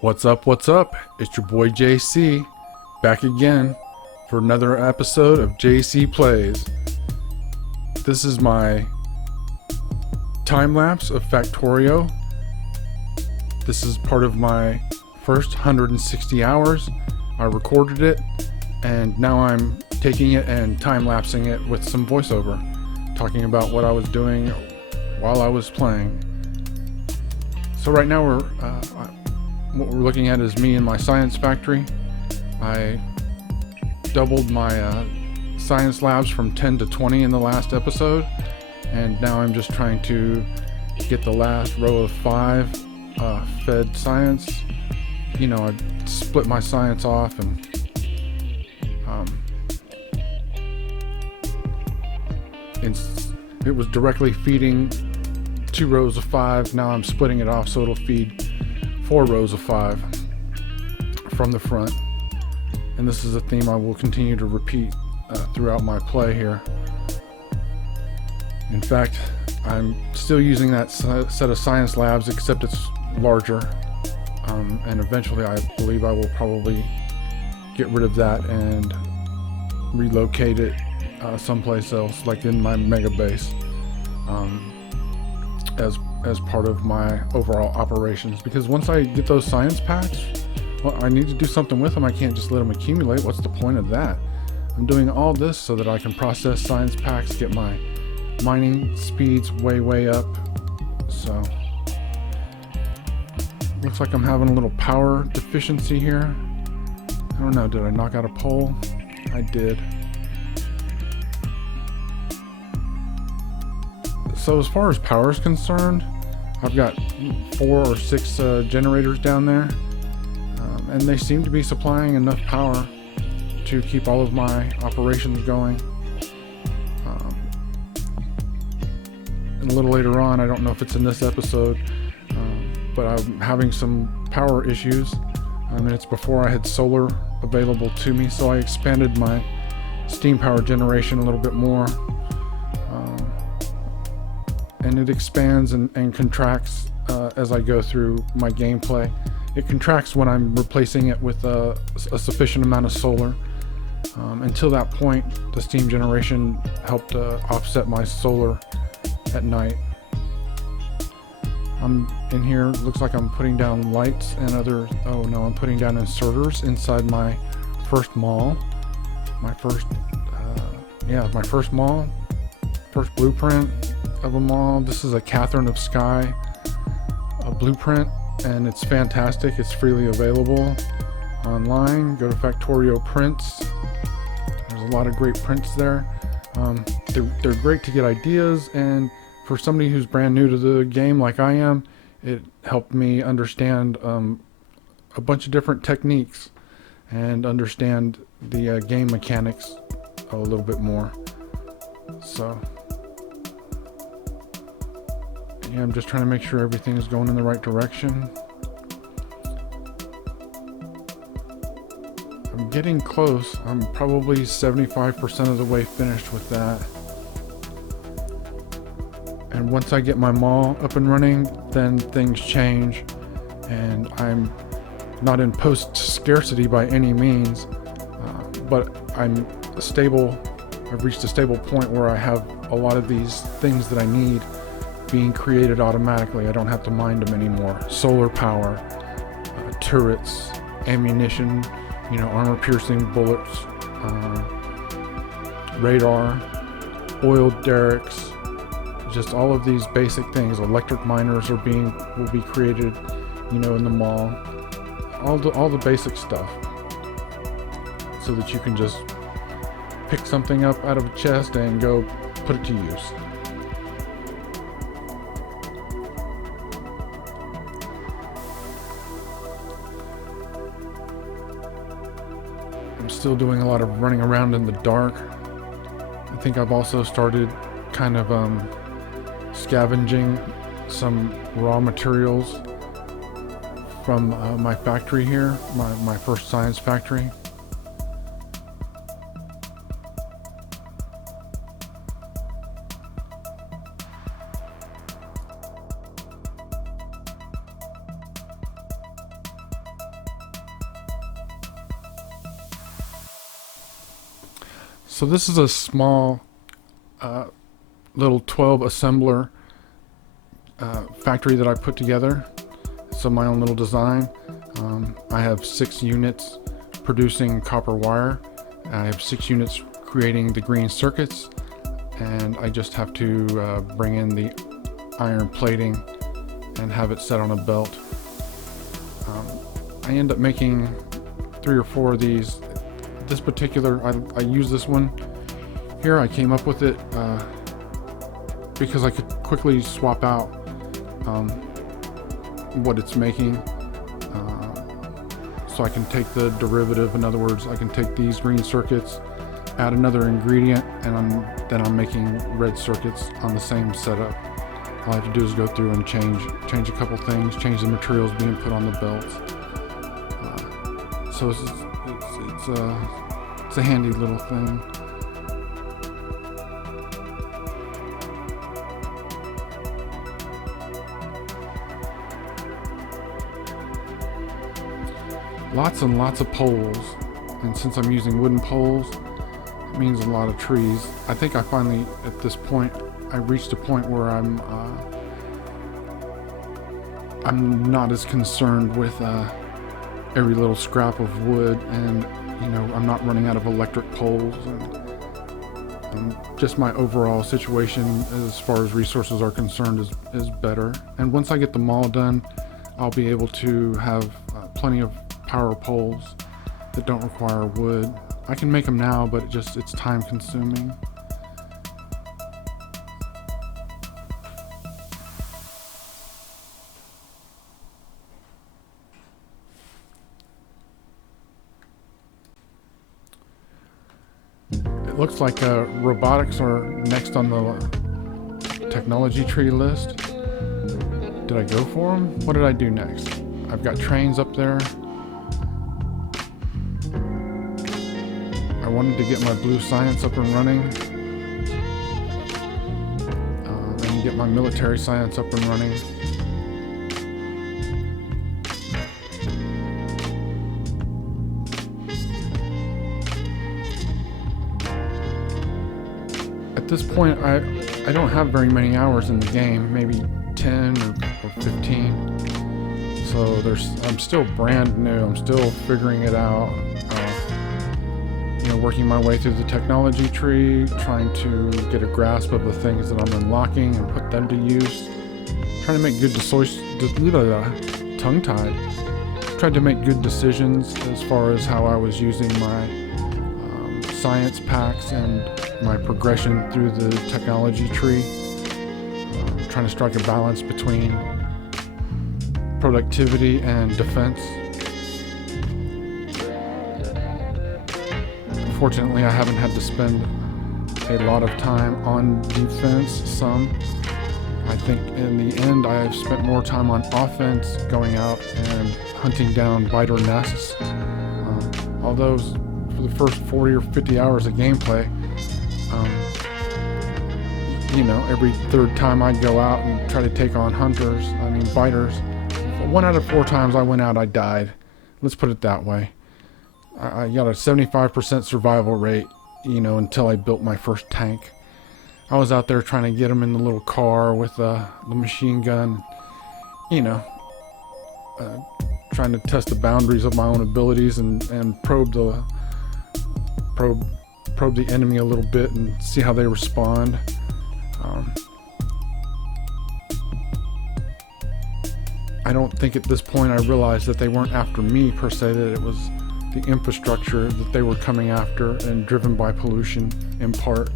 What's up? What's up? It's your boy JC, back again for another episode of JC Plays. This is my time lapse of Factorio. This is part of my first 160 hours. I recorded it, and now I'm taking it and time lapsing it with some voiceover, talking about what I was doing while I was playing. So right now what we're looking at is me in my science factory. I doubled my science labs from 10 to 20 in the last episode, and now I'm just trying to get the last row of 5 fed science. You know, I split my science off, and it was directly feeding 2 rows of 5. Now I'm splitting it off so it'll feed 4 rows of 5 from the front. And this is a theme I will continue to repeat throughout my play here. In fact, I'm still using that set of science labs, except it's larger. And eventually I believe I will probably get rid of that and relocate it someplace else, like in my mega base, as part of my overall operations. Because once I get those science packs, well, I need to do something with them. I can't just let them accumulate. What's the point of that? I'm doing all this so that I can process science packs, get my mining speeds way up. So looks like I'm having a little power deficiency here. I don't know, did I knock out a pole? I did. So as far as power is concerned, I've got 4 or 6 generators down there, and they seem to be supplying enough power to keep all of my operations going. And a little later on, I don't know if it's in this episode, but I'm having some power issues, and it's before I had solar available to me, so I expanded my steam power generation a little bit more. And it expands and contracts as I go through my gameplay. It contracts when I'm replacing it with a sufficient amount of solar. Until that point, the steam generation helped offset my solar at night. I'm in here, looks like I'm putting down lights and I'm putting down inserters inside my first mall. My first mall, first blueprint of a mall. This is a Catherine of Sky, a blueprint, and it's fantastic. It's freely available online. Go to Factorio Prints. There's a lot of great prints there. They're great to get ideas, and for somebody who's brand new to the game like I am, it helped me understand a bunch of different techniques and understand the game mechanics a little bit more. So yeah, I'm just trying to make sure everything is going in the right direction. I'm getting close. I'm probably 75% of the way finished with that. And once I get my mall up and running, then things change. And I'm not in post-scarcity by any means, but I'm stable. I've reached a stable point where I have a lot of these things that I need being created automatically. I don't have to mine them anymore. Solar power, turrets, ammunition, armor-piercing bullets, radar, oil derricks, just all of these basic things. Electric miners will be created, in the mall. All the basic stuff, so that you can just pick something up out of a chest and go put it to use. I'm still doing a lot of running around in the dark. I think I've also started kind of scavenging some raw materials from my factory here, my first science factory. So this is a small little 12 assembler factory that I put together. So my own little design. I have 6 units producing copper wire. I have 6 units creating the green circuits, and I just have to bring in the iron plating and have it set on a belt. I end up making 3 or 4 of these. This particular, I use this one here. I came up with it because I could quickly swap out what it's making. So I can take the derivative. In other words, I can take these green circuits, add another ingredient, and then I'm making red circuits on the same setup. All I have to do is go through and change a couple things, change the materials being put on the belts. So it's a handy little thing. Lots and lots of poles, and since I'm using wooden poles, it means a lot of trees. I think I finally, at this point, I reached a point where I'm not as concerned with every little scrap of wood, and I'm not running out of electric poles, and just my overall situation as far as resources are concerned is better. And once I get them all done, I'll be able to have plenty of power poles that don't require wood. I can make them now, but it's time consuming. It looks like robotics are next on the technology tree list. Did I go for them? What did I do next? I've got trains up there. I wanted to get my blue science up and running, and get my military science up and running. At this point, I don't have very many hours in the game, maybe 10 or 15. So I'm still brand new. I'm still figuring it out. Working my way through the technology tree, trying to get a grasp of the things that I'm unlocking and put them to use. Trying to make good tongue-tied. Tried to make good decisions as far as how I was using my science packs and my progression through the technology tree. Trying to strike a balance between productivity and defense. Fortunately, I haven't had to spend a lot of time on defense. I think in the end, I have spent more time on offense, going out and hunting down biter nests. Although for the first 40 or 50 hours of gameplay, every third time I'd go out and try to take on biters. 1 out of 4 times I went out, I died. Let's put it that way. I got a 75% survival rate, until I built my first tank. I was out there trying to get them in the little car with the machine gun, trying to test the boundaries of my own abilities and probe the enemy a little bit and see how they respond. I don't think at this point I realized that they weren't after me per se, that it was the infrastructure that they were coming after and driven by pollution in part.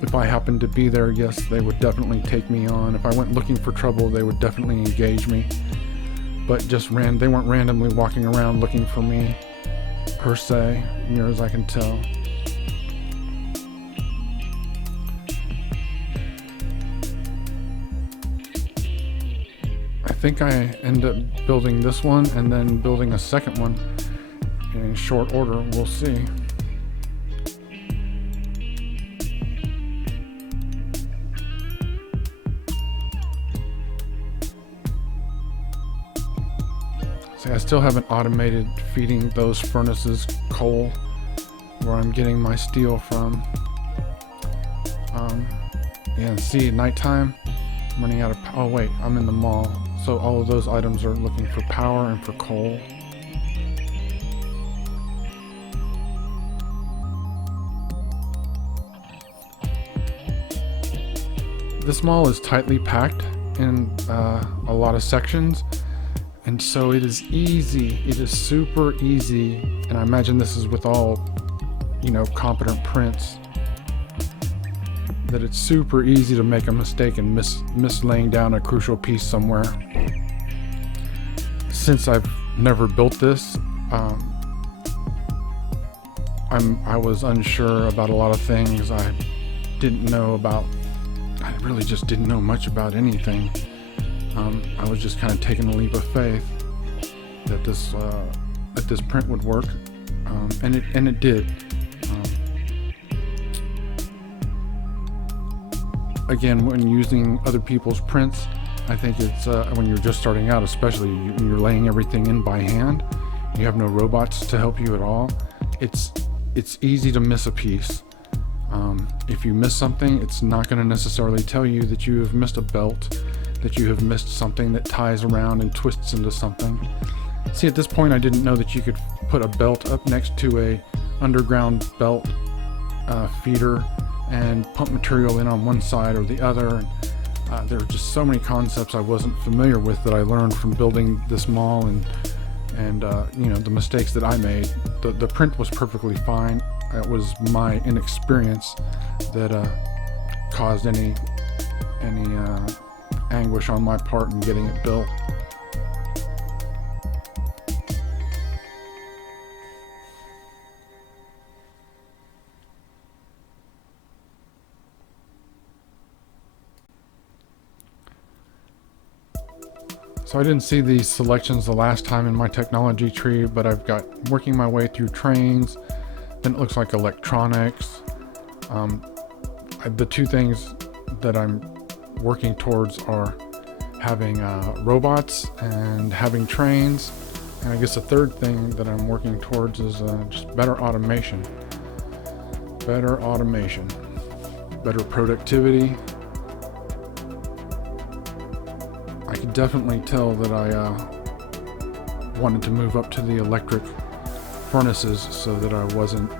If I happened to be there, yes, they would definitely take me on. If I went looking for trouble, they would definitely engage me. But they weren't randomly walking around looking for me per se, near as I can tell. I think I end up building this one and then building a second one in short order. We'll see. See, I still haven't automated feeding those furnaces coal. where I'm getting my steel from. And see, at nighttime, I'm running out of oh wait, I'm in the mall. So all of those items are looking for power and for coal. This mall is tightly packed in a lot of sections, and so it is easy. It is super easy, and I imagine this is with all, competent prints, that it's super easy to make a mistake and miss laying down a crucial piece somewhere. Since I've never built this, I was unsure about a lot of things. I really just didn't know much about anything. I was just kind of taking a leap of faith that this print would work, and it did. Again, when using other people's prints, I think it's when you're just starting out, especially when you're laying everything in by hand, you have no robots to help you at all. It's easy to miss a piece. If you miss something, it's not going to necessarily tell you that you have missed a belt, that you have missed something that ties around and twists into something. See, at this point, I didn't know that you could put a belt up next to a underground belt feeder and pump material in on one side or the other. There are just so many concepts I wasn't familiar with that I learned from building this mall, and the mistakes that I made. The print was perfectly fine. It was my inexperience that caused any anguish on my part in getting it built. So I didn't see these selections the last time in my technology tree, but I've got working my way through trains. Then it looks like electronics. The two things that I'm working towards are having robots and having trains. And I guess the third thing that I'm working towards is just better automation. Better productivity. I could definitely tell that I wanted to move up to the electric furnaces so that I wasn't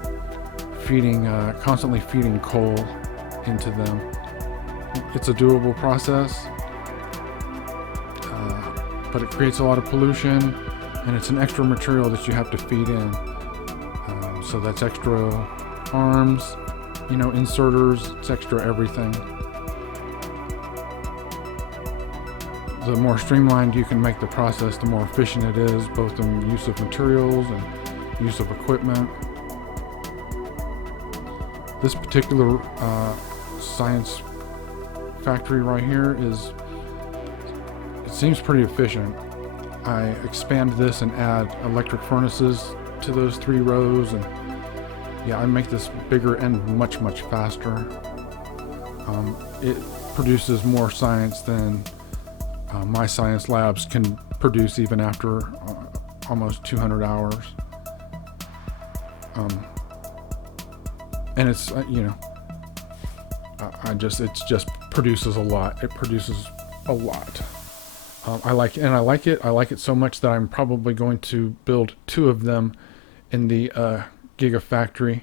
constantly feeding coal into them. It's a doable process, but it creates a lot of pollution, and it's an extra material that you have to feed in. So that's extra arms, inserters, it's extra everything. The more streamlined you can make the process, the more efficient it is, both in use of materials and use of equipment. This particular science factory right here it seems pretty efficient. I expand this and add electric furnaces to those 3 rows, and I make this bigger and much faster. It produces more science than my science labs can produce even after almost 200 hours. And it's it just produces a lot. It produces a lot. I like it so much that I'm probably going to build 2 of them in the Gigafactory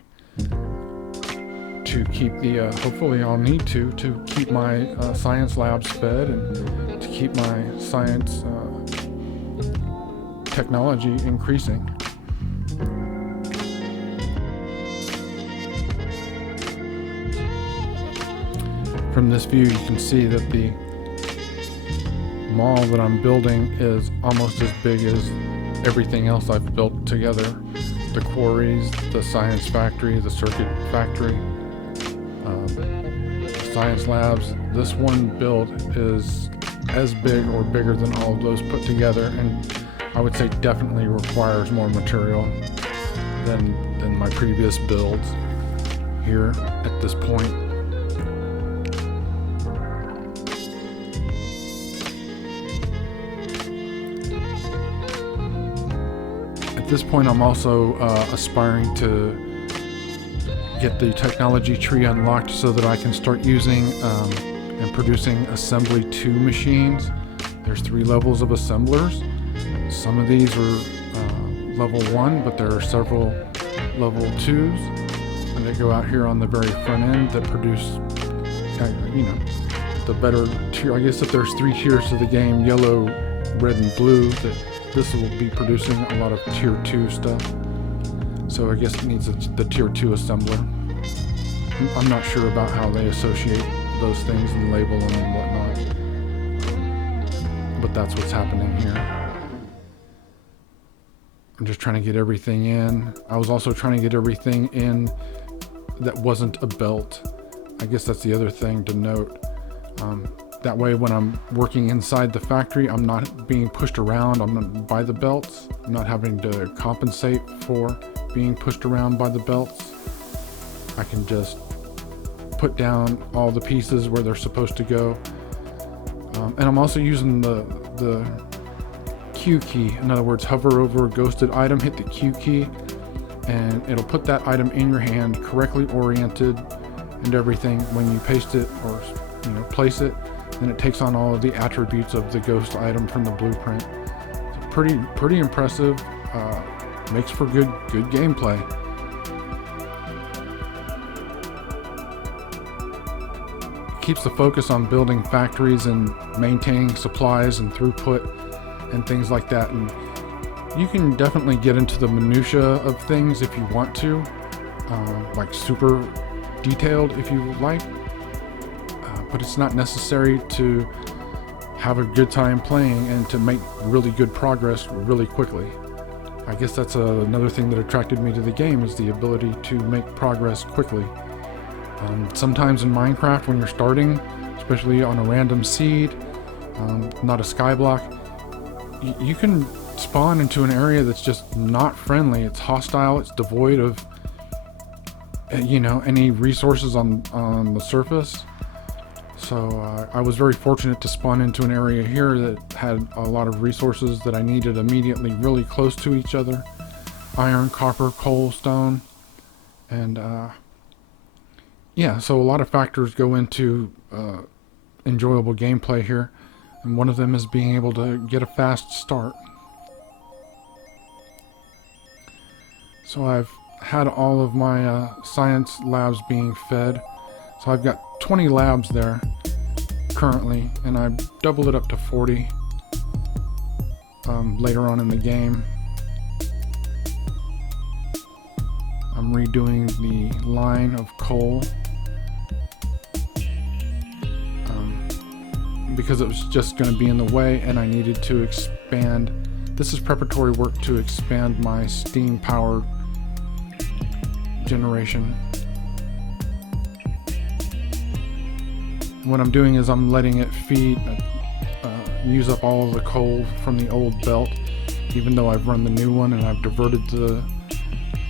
to keep the hopefully I'll need to keep my science labs fed and to keep my science technology increasing. From this view, you can see that the mall that I'm building is almost as big as everything else I've built together. The quarries, the science factory, the circuit factory, science labs. This one build is as big or bigger than all of those put together, and I would say definitely requires more material than my previous builds here at this point. At this point, I'm also aspiring to get the technology tree unlocked so that I can start using and producing assembly 2 machines. There's 3 levels of assemblers. Some of these are level 1, but there are several level 2s, and they go out here on the very front end that produce, the better tier. I guess if there's 3 tiers to the game, yellow, red, and blue, that this will be producing a lot of tier 2 stuff. So I guess it needs the tier 2 assembler. I'm not sure about how they associate those things and label them and whatnot, but that's what's happening here. I'm just trying to get everything in. I was also trying to get everything in that wasn't a belt. I guess that's the other thing to note. That way when I'm working inside the factory, I'm not being pushed around. I'm not by the belts. I'm not having to compensate for being pushed around by the belts. I can just put down all the pieces where they're supposed to go. And I'm also using the Q key. In other words, hover over a ghosted item, hit the Q key, and it'll put that item in your hand, correctly oriented and everything. When you paste it or place it, then it takes on all of the attributes of the ghost item from the blueprint. So pretty impressive. Makes for good gameplay. It keeps the focus on building factories and maintaining supplies and throughput and things like that. And you can definitely get into the minutia of things if you want to, like super detailed if you like, but it's not necessary to have a good time playing and to make really good progress really quickly. I guess that's another thing that attracted me to the game, is the ability to make progress quickly. Sometimes in Minecraft, when you're starting, especially on a random seed, not a skyblock, you can spawn into an area that's just not friendly. It's hostile. It's devoid of any resources on the surface. So I was very fortunate to spawn into an area here that had a lot of resources that I needed immediately, really close to each other. Iron, copper, coal, stone, and so a lot of factors go into enjoyable gameplay here, and one of them is being able to get a fast start. So I've had all of my science labs being fed. So I've got 20 labs there currently, and I doubled it up to 40 later on in the game. I'm redoing the line of coal because it was just going to be in the way, and I needed to expand. This is preparatory work to expand my steam power generation. What I'm doing is I'm letting it use up all of the coal from the old belt, even though I've run the new one and I've diverted the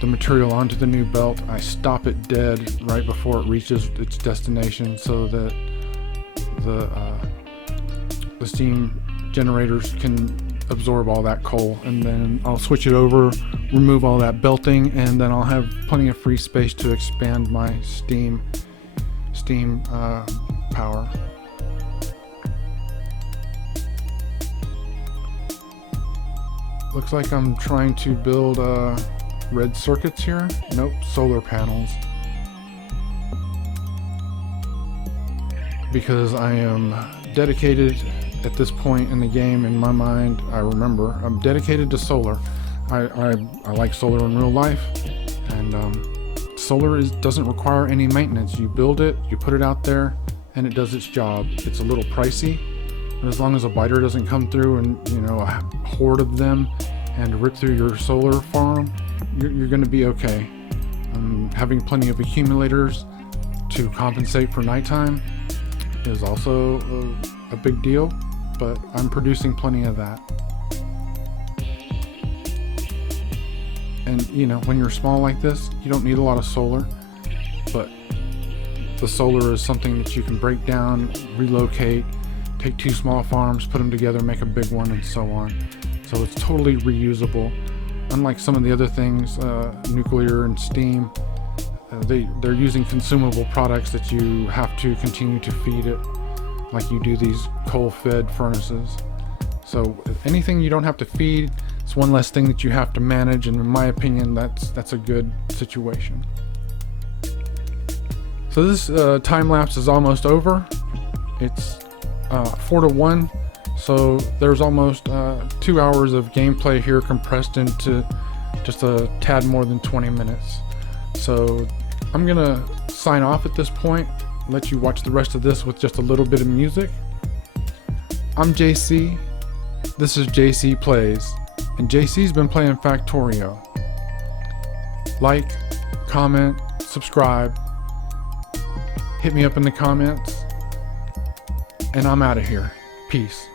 material onto the new belt. I stop it dead right before it reaches its destination so that the steam generators can absorb all that coal, and then I'll switch it over, remove all that belting, and then I'll have plenty of free space to expand my steam power. Looks like I'm trying to build red circuits here. Nope, solar panels. Because I am dedicated at this point in the game, in my mind, I remember, I'm dedicated to solar. I like solar in real life, and solar doesn't require any maintenance. You build it, you put it out there, and it does its job. It's a little pricey, but as long as a biter doesn't come through and a horde of them and rip through your solar farm, you're going to be okay. Having plenty of accumulators to compensate for nighttime is also a big deal, but I'm producing plenty of that. And when you're small like this, you don't need a lot of solar, but the solar is something that you can break down, relocate, take 2 small farms, put them together, make a big one, and so on. So it's totally reusable. Unlike some of the other things, nuclear and steam, they're using consumable products that you have to continue to feed it, like you do these coal-fed furnaces. So anything you don't have to feed, it's one less thing that you have to manage, and in my opinion, that's a good situation. So this time lapse is almost over. It's 4-1, so there's almost 2 hours of gameplay here compressed into just a tad more than 20 minutes. So I'm gonna sign off at this point, let you watch the rest of this with just a little bit of music. I'm JC, this is JC Plays, and JC's been playing Factorio. Like, comment, subscribe, hit me up in the comments, and I'm out of here. Peace.